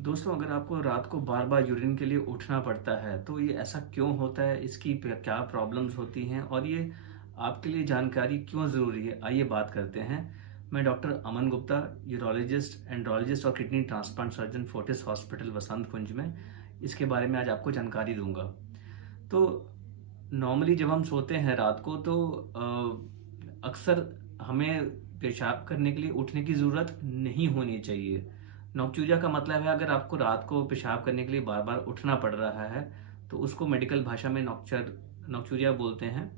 दोस्तों, अगर आपको रात को बार-बार यूरिन के लिए उठना पड़ता है, तो ये ऐसा क्यों होता है? इसकी क्या प्रॉब्लम्स होती हैं और ये आपके लिए जानकारी क्यों ज़रूरी है? आइए बात करते हैं। मैं doctor Aman Gupta, urologist, andrologist और kidney transplant surgeon, Fortis hospital, Vasant Kunj में इसके बारे में आज आपको जानकारी दूंगा। तो नॉर्मली जब हम सोते हैं रात को, तो अक्सर हमें पेशाब करने के लिए उठने की ज़रूरत नहीं होनी चाहिए। नौक्चूरिया का मतलब है, अगर आपको रात को पेशाब करने के लिए बार बार उठना पड़ रहा है, तो उसको मेडिकल भाषा में नौक्चूरिया बोलते हैं।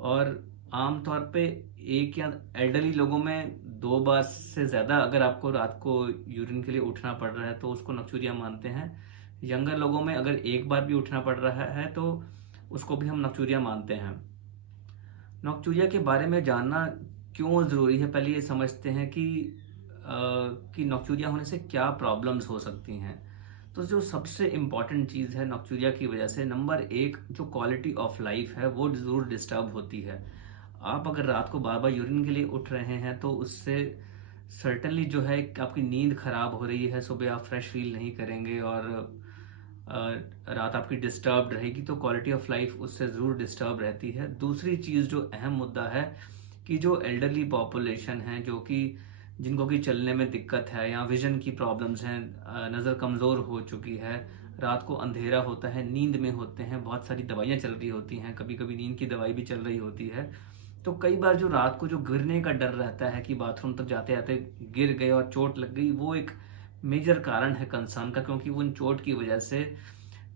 और आमतौर पे एक या एल्डरली लोगों में 2 बार से ज़्यादा अगर आपको रात को यूरिन के लिए उठना पड़ रहा है, तो उसको नौक्चूरिया मानते हैं। यंगर लोगों में अगर एक बार भी उठना पड़ रहा है, तो उसको भी हम नौक्चूरिया मानते हैं। नौक्चूरिया के बारे में जानना क्यों ज़रूरी है, पहले ये समझते हैं कि नौक्चूरिया होने से क्या प्रॉब्लम्स हो सकती हैं। तो जो सबसे इम्पॉर्टेंट चीज़ है नौक्चूरिया की वजह से, नंबर एक, जो क्वालिटी ऑफ लाइफ है वो ज़रूर डिस्टर्ब होती है। आप अगर रात को बार बार यूरिन के लिए उठ रहे हैं, तो उससे सर्टनली जो है आपकी नींद खराब हो रही है, सुबह आप फ्रेश फील नहीं करेंगे और रात आपकी डिस्टर्ब रहेगी, तो क्वालिटी ऑफ लाइफ उससे ज़रूर डिस्टर्ब रहती है। दूसरी चीज़ जो अहम मुद्दा है, कि जो एल्डरली पॉपुलेशन है, जो कि जिनको कि चलने में दिक्कत है या विजन की प्रॉब्लम्स हैं, नज़र कमज़ोर हो चुकी है, रात को अंधेरा होता है, नींद में होते हैं, बहुत सारी दवाइयाँ चल रही होती हैं, कभी कभी नींद की दवाई भी चल रही होती है, तो कई बार जो रात को जो गिरने का डर रहता है कि बाथरूम तक जाते जाते गिर गए और चोट लग गई, वो एक मेजर कारण है कंसर्न का, क्योंकि उन चोट की वजह से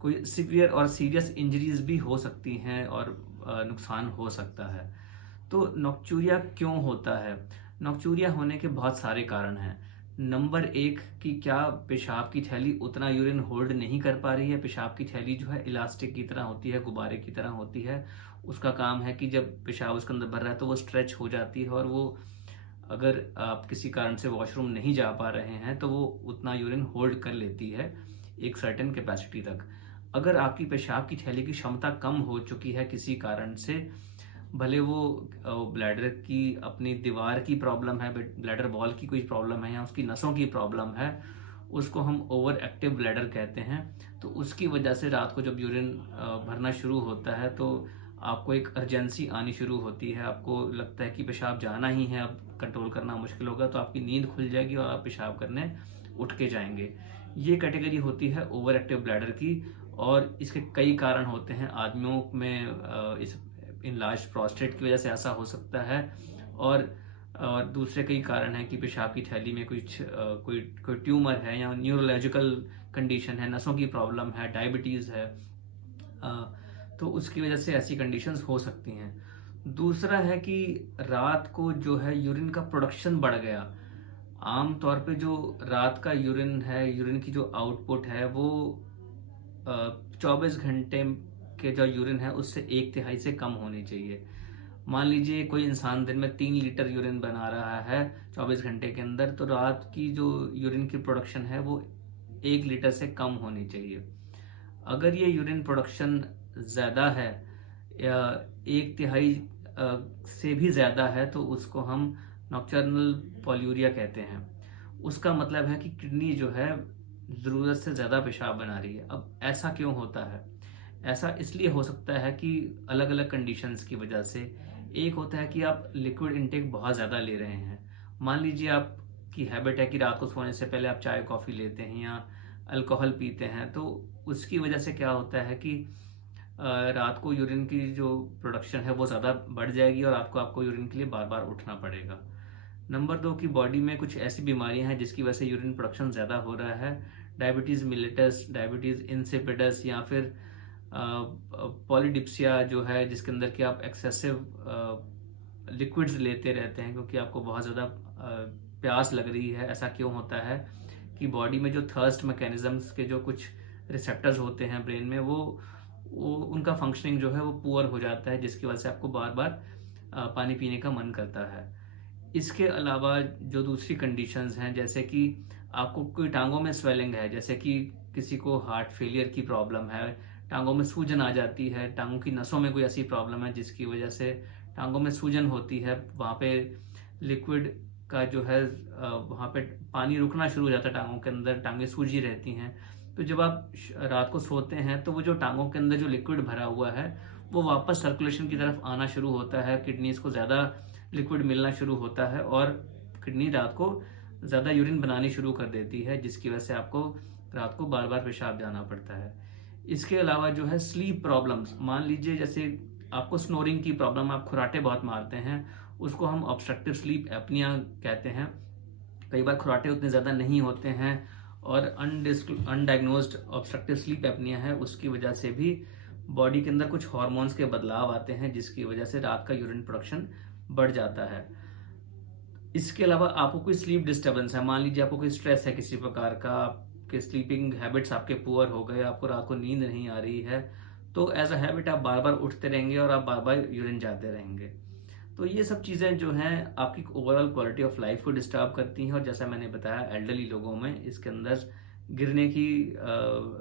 कोई सिवियर और सीरियस इंजरीज भी हो सकती हैं और नुकसान हो सकता है। तो नॉक्चूरिया क्यों होता है? नॉक्चूरिया होने के बहुत सारे कारण हैं। नंबर एक, कि क्या पेशाब की थैली उतना यूरिन होल्ड नहीं कर पा रही है। पेशाब की थैली जो है इलास्टिक की तरह होती है, गुब्बारे की तरह होती है। उसका काम है कि जब पेशाब उसके अंदर भर रहा है तो वो स्ट्रेच हो जाती है, और वो अगर आप किसी कारण से वॉशरूम नहीं जा पा रहे हैं, तो वो उतना यूरिन होल्ड कर लेती है एक सर्टेन कैपेसिटी तक। अगर आपकी पेशाब की थैली की क्षमता कम हो चुकी है किसी कारण से, भले वो ब्लैडर की अपनी दीवार की प्रॉब्लम है, ब्लैडर वॉल की कोई प्रॉब्लम है या उसकी नसों की प्रॉब्लम है, उसको हम ओवर एक्टिव ब्लैडर कहते हैं। तो उसकी वजह से रात को जब यूरिन भरना शुरू होता है, तो आपको एक अर्जेंसी आनी शुरू होती है, आपको लगता है कि पेशाब जाना ही है, अब कंट्रोल करना मुश्किल होगा, तो आपकी नींद खुल जाएगी और आप पेशाब करने उठ के जाएंगे। ये कैटेगरी होती है ओवर एक्टिव ब्लैडर की। और इसके कई कारण होते हैं। आदमियों में इस इनलार्ज प्रोस्टेट की वजह से ऐसा हो सकता है, और दूसरे कई कारण हैं कि पेशाब की थैली में कोई कोई ट्यूमर है या न्यूरोलॉजिकल कंडीशन है, नसों की प्रॉब्लम है, डायबिटीज़ है, तो उसकी वजह से ऐसी कंडीशंस हो सकती हैं। दूसरा है कि रात को जो है यूरिन का प्रोडक्शन बढ़ गया। आम तौर पे जो रात का यूरिन है, यूरिन की जो आउटपुट है, वो 24 घंटे के जो यूरिन है उससे 1/3 से कम होनी चाहिए। मान लीजिए कोई इंसान दिन में 3 लीटर यूरिन बना रहा है 24 घंटे के अंदर, तो रात की जो यूरिन की प्रोडक्शन है वो 1 लीटर से कम होनी चाहिए। अगर ये यूरिन प्रोडक्शन ज़्यादा है या 1/3 से भी ज़्यादा है, तो उसको हम नॉक्टर्नल पॉल्यूरिया कहते हैं। उसका मतलब है कि किडनी जो है ज़रूरत से ज़्यादा पेशाब बना रही है। अब ऐसा क्यों होता है? ऐसा इसलिए हो सकता है कि अलग अलग कंडीशंस की वजह से। एक होता है कि आप लिक्विड इनटेक बहुत ज़्यादा ले रहे हैं। मान लीजिए आपकी हैबिट है कि रात को सोने से पहले आप चाय कॉफ़ी लेते हैं या अल्कोहल पीते हैं, तो उसकी वजह से क्या होता है कि रात को यूरिन की जो प्रोडक्शन है वो ज़्यादा बढ़ जाएगी और आपको यूरिन के लिए बार बार उठना पड़ेगा। नंबर दो, की बॉडी में कुछ ऐसी बीमारियां हैं जिसकी वजह से यूरिन प्रोडक्शन ज़्यादा हो रहा है। डायबिटीज़ मिलेटस, डायबिटीज़ इंसिपिडस, या फिर पॉलीडिप्सिया जो है, जिसके अंदर कि आप एक्सेसिव लिक्विड्स लेते रहते हैं क्योंकि आपको बहुत ज़्यादा प्यास लग रही है। ऐसा क्यों होता है कि बॉडी में जो थर्स्ट मैकेनिज्म्स के जो कुछ रिसेप्टर्स होते हैं ब्रेन में, वो उनका फंक्शनिंग जो है वो पुअर हो जाता है, जिसकी वजह से आपको बार बार पानी पीने का मन करता है। इसके अलावा जो दूसरी कंडीशंस हैं, जैसे कि आपको कोई टांगों में स्वेलिंग है, जैसे कि किसी को हार्ट फेलियर की प्रॉब्लम है, टांगों में सूजन आ जाती है, टांगों की नसों में कोई ऐसी प्रॉब्लम है जिसकी वजह से टांगों में सूजन होती है, वहाँ पे लिक्विड का जो है वहाँ पे पानी रुकना शुरू हो जाता है टांगों के अंदर, टांगें सूजी रहती हैं। तो जब आप रात को सोते हैं तो वो जो टांगों के अंदर जो लिक्विड भरा हुआ है वो वापस सर्कुलेशन की तरफ आना शुरू होता है, किडनीज को ज़्यादा लिक्विड मिलना शुरू होता है और किडनी रात को ज़्यादा यूरिन बनानी शुरू कर देती है, जिसकी वजह से आपको रात को बार बार पेशाब जाना पड़ता है। इसके अलावा जो है स्लीप प्रॉब्लम्स, मान लीजिए जैसे आपको स्नोरिंग की प्रॉब्लम, आप खुराटे बहुत मारते हैं, उसको हम ऑब्स्ट्रक्टिव स्लीप एपनिया कहते हैं। कई बार खुराटे उतने ज़्यादा नहीं होते हैं और अनडायग्नोज्ड ऑब्स्ट्रक्टिव स्लीप एपनिया है, उसकी वजह से भी बॉडी के अंदर कुछ हार्मोन्स के बदलाव आते हैं, जिसकी वजह से रात का यूरिन प्रोडक्शन बढ़ जाता है। इसके अलावा आपको कोई स्लीप डिस्टर्बेंस है, मान लीजिए आपको कोई स्ट्रेस है किसी प्रकार का, आपके स्लीपिंग हैबिट्स आपके पुअर हो गए, आपको रात को नींद नहीं आ रही है, तो एज अ हैबिट आप बार बार उठते रहेंगे और आप बार बार यूरिन जाते रहेंगे। तो ये सब चीज़ें जो हैं आपकी ओवरऑल क्वालिटी ऑफ लाइफ को डिस्टर्ब करती हैं और जैसा मैंने बताया एल्डरली लोगों में इसके अंदर गिरने की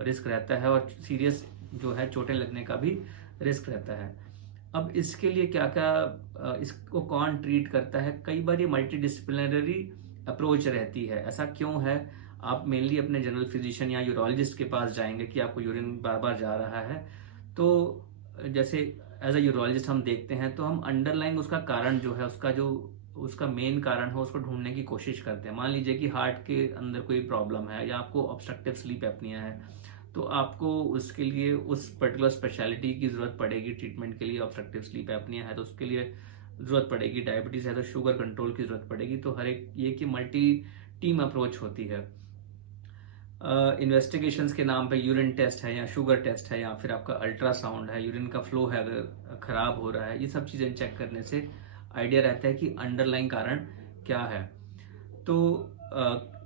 रिस्क रहता है और सीरियस जो है चोटें लगने का भी रिस्क रहता है। अब इसके लिए क्या क्या इसको कौन ट्रीट करता है? कई बार ये मल्टी डिसिप्लिनरी अप्रोच रहती है। ऐसा क्यों है? आप मेनली अपने जनरल फिजिशियन या यूरोलॉजिस्ट के पास जाएंगे कि आपको यूरिन बार बार जा रहा है, तो जैसे एज अ यूरोलॉजिस्ट हम देखते हैं तो हम अंडरलाइंग उसका कारण जो है, उसका मेन कारण है, उसको ढूंढने की कोशिश करते हैं। मान लीजिए कि हार्ट के अंदर कोई प्रॉब्लम है या आपको ऑब्स्ट्रक्टिव स्लीप एपनिया है, तो आपको उसके लिए उस पर्टिकुलर स्पेशलिटी की जरूरत पड़ेगी ट्रीटमेंट के लिए। ऑब्स्ट्रक्टिव स्लीप एपनिया है तो उसके लिए जरूरत पड़ेगी, डायबिटीज है तो शुगर कंट्रोल की जरूरत पड़ेगी। तो हर एक ये की मल्टी टीम अप्रोच होती है। इन्वेस्टिगेशंस के नाम पे यूरिन टेस्ट है या शुगर टेस्ट है या फिर आपका अल्ट्रासाउंड है, यूरिन का फ्लो है अगर खराब हो रहा है, ये सब चीज़ें चेक करने से आइडिया रहता है कि अंडरलाइंग कारण क्या है। तो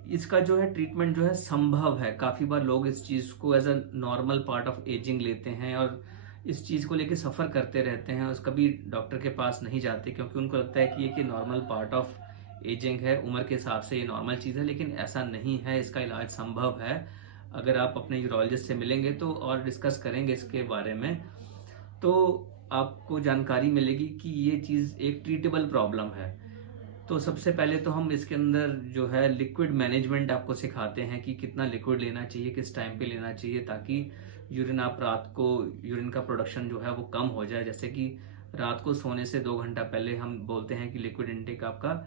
इसका जो है ट्रीटमेंट जो है संभव है। काफ़ी बार लोग इस चीज़ को as a normal part of ageing लेते हैं और इस चीज़ को लेके सफ़र करते रहते हैं, और कभी डॉक्टर के पास नहीं जाते क्योंकि उनको लगता है कि ये नॉर्मल पार्ट ऑफ एजिंग है, उम्र के हिसाब से ये नॉर्मल चीज़ है। लेकिन ऐसा नहीं है, इसका इलाज संभव है। अगर आप अपने यूरोलॉजिस्ट से मिलेंगे तो और डिस्कस करेंगे इसके बारे में, तो आपको जानकारी मिलेगी कि ये चीज़ एक ट्रीटेबल प्रॉब्लम है। तो सबसे पहले तो हम इसके अंदर जो है लिक्विड मैनेजमेंट आपको सिखाते हैं कि कितना लिक्विड लेना चाहिए, किस टाइम पे लेना चाहिए, ताकि यूरिन आप रात को यूरिन का प्रोडक्शन जो है वो कम हो जाए। जैसे कि रात को सोने से 2 घंटा पहले हम बोलते हैं कि लिक्विड इनटेक आपका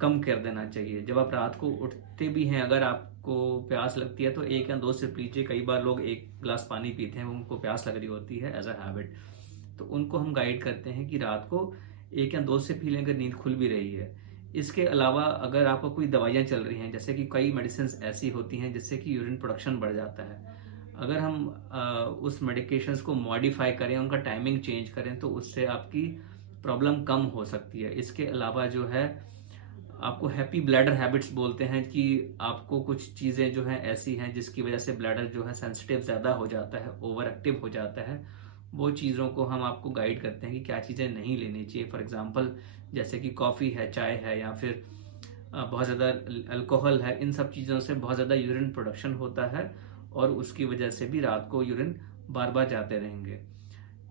कम कर देना चाहिए। जब आप रात को उठते भी हैं, अगर आपको प्यास लगती है तो 1 या 2 सिप लीजिए। कई बार लोग 1 गिलास पानी पीते हैं, उनको प्यास लग रही होती है एज अ हैबिट, तो उनको हम गाइड करते हैं कि रात को 1 या 2 सिप पी लें अगर नींद खुल भी रही है। इसके अलावा अगर आपको कोई दवाइयाँ चल रही हैं, जैसे कि कई मेडिसिन ऐसी होती हैं जिससे कि यूरिन प्रोडक्शन बढ़ जाता है, अगर हम उस मेडिकेशंस को मॉडिफाई करें, उनका टाइमिंग चेंज करें, तो उससे आपकी प्रॉब्लम कम हो सकती है। इसके अलावा जो है आपको हैप्पी ब्लैडर हैबिट्स बोलते हैं कि आपको कुछ चीज़ें जो हैं ऐसी हैं जिसकी वजह से ब्लैडर जो है सेंसिटिव ज़्यादा हो जाता है, ओवर एक्टिव हो जाता है। वो चीज़ों को हम आपको गाइड करते हैं कि क्या चीज़ें नहीं लेनी चाहिए। फॉर एग्जांपल जैसे कि कॉफ़ी है, चाय है या फिर बहुत ज़्यादा अल्कोहल है, इन सब चीज़ों से बहुत ज़्यादा यूरिन प्रोडक्शन होता है और उसकी वजह से भी रात को यूरिन बार बार जाते रहेंगे।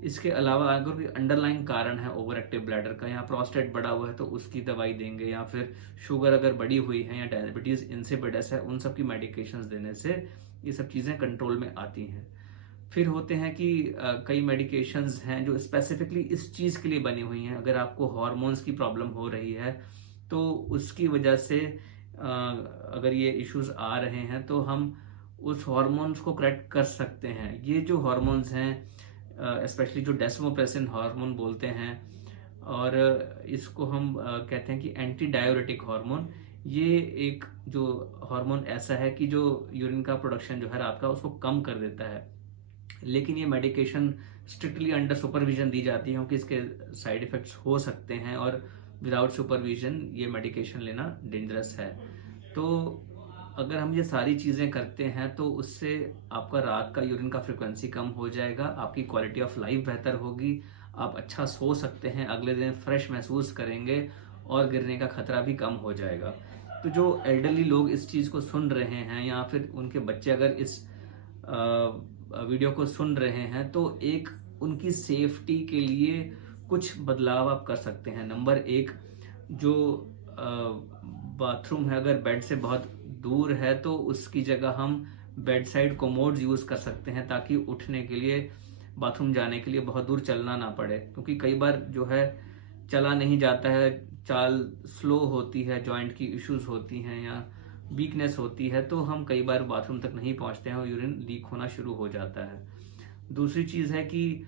इसके अलावा अगर कोई अंडरलाइन कारण है ओवर एक्टिव ब्लैडर का, या प्रोस्टेट बढ़ा हुआ है तो उसकी दवाई देंगे, या फिर शुगर अगर बढ़ी हुई है या डायबिटीज़ इंसिपिडस है, उन सब की मेडिकेशंस देने से ये सब चीज़ें कंट्रोल में आती हैं। फिर होते हैं कि कई मेडिकेशंस हैं जो स्पेसिफिकली इस चीज़ के लिए बनी हुई हैं। अगर आपको हार्मोन्स की प्रॉब्लम हो रही है तो उसकी वजह से अगर ये इश्यूज आ रहे हैं तो हम उस हार्मोन्स को करेक्ट कर सकते हैं। ये जो हार्मोन्स हैं स्पेशली जो डेस्मोप्रेसिन हार्मोन बोलते हैं, और इसको हम कहते हैं कि एंटी डायूरेटिक हार्मोन। ये एक जो हार्मोन ऐसा है कि जो यूरिन का प्रोडक्शन जो है रात का उसको कम कर देता है। लेकिन ये मेडिकेशन स्ट्रिक्टली अंडर सुपरविजन दी जाती है क्योंकि इसके साइड इफेक्ट्स हो सकते हैं, और विदाउट सुपरविजन ये मेडिकेशन लेना डेंजरस है। तो अगर हम ये सारी चीज़ें करते हैं तो उससे आपका रात का यूरिन का फ्रिक्वेंसी कम हो जाएगा, आपकी क्वालिटी ऑफ लाइफ बेहतर होगी, आप अच्छा सो सकते हैं, अगले दिन फ्रेश महसूस करेंगे और गिरने का खतरा भी कम हो जाएगा। तो जो एल्डरली लोग इस चीज़ को सुन रहे हैं या फिर उनके बच्चे अगर इस वीडियो को सुन रहे हैं, तो एक उनकी सेफ्टी के लिए कुछ बदलाव आप कर सकते हैं। नंबर 1, जो बाथरूम है अगर बेड से बहुत दूर है तो उसकी जगह हम बेड साइड कोमोड्स यूज़ कर सकते हैं, ताकि उठने के लिए, बाथरूम जाने के लिए बहुत दूर चलना ना पड़े। क्योंकि कई बार जो है चला नहीं जाता है, चाल स्लो होती है, जॉइंट की इश्यूज होती हैं या वीकनेस होती है, तो हम कई बार बाथरूम तक नहीं पहुंचते हैं और यूरिन लीक होना शुरू हो जाता है। दूसरी चीज़ है कि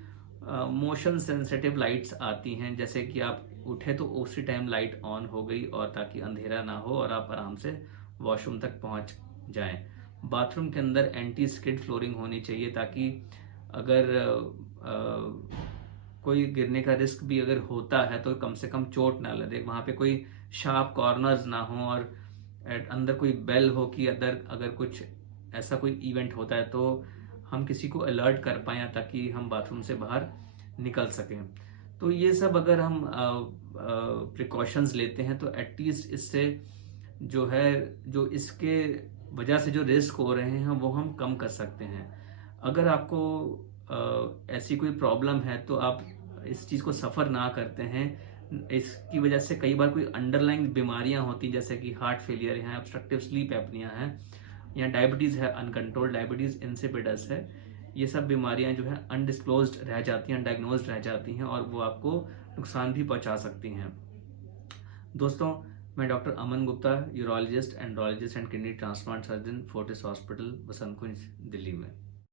मोशन सेंसिटिव लाइट्स आती हैं, जैसे कि आप उठे तो उसी टाइम लाइट ऑन हो गई, और ताकि अंधेरा ना हो और आप आराम से वॉशरूम तक पहुंच जाएं। बाथरूम के अंदर एंटी स्किड फ्लोरिंग होनी चाहिए, ताकि अगर कोई गिरने का रिस्क भी अगर होता है तो कम से कम चोट ना लगे, वहां पे कोई शार्प कॉर्नर्स ना हो, और अंदर कोई बेल हो कि अगर कुछ ऐसा कोई इवेंट होता है तो हम किसी को अलर्ट कर पाए, ताकि हम बाथरूम से बाहर निकल सकें। तो ये सब अगर हम प्रिकॉशंस लेते हैं तो एटलीस्ट इससे जो है, जो इसके वजह से जो रिस्क हो रहे हैं वो हम कम कर सकते हैं। अगर आपको ऐसी कोई प्रॉब्लम है तो आप इस चीज़ को सफ़र ना करते हैं। इसकी वजह से कई बार कोई अंडरलाइंग बीमारियां होती, जैसे कि हार्ट फेलियर है, ऑब्स्ट्रक्टिव स्लीप एपनिया है, या डायबिटीज़ है, अनकंट्रोल्ड डायबिटीज़ इंसिपिडस है। ये सब बीमारियां जो है अनडिस्क्लोज्ड रह जाती हैं, अनडायग्नोज्ड रह जाती हैं, और वो आपको नुकसान भी पहुंचा सकती हैं। दोस्तों, मैं doctor Aman Gupta, urologist, andrologist and kidney transplant surgeon, Fortis hospital, Basant Kunj, Delhi में।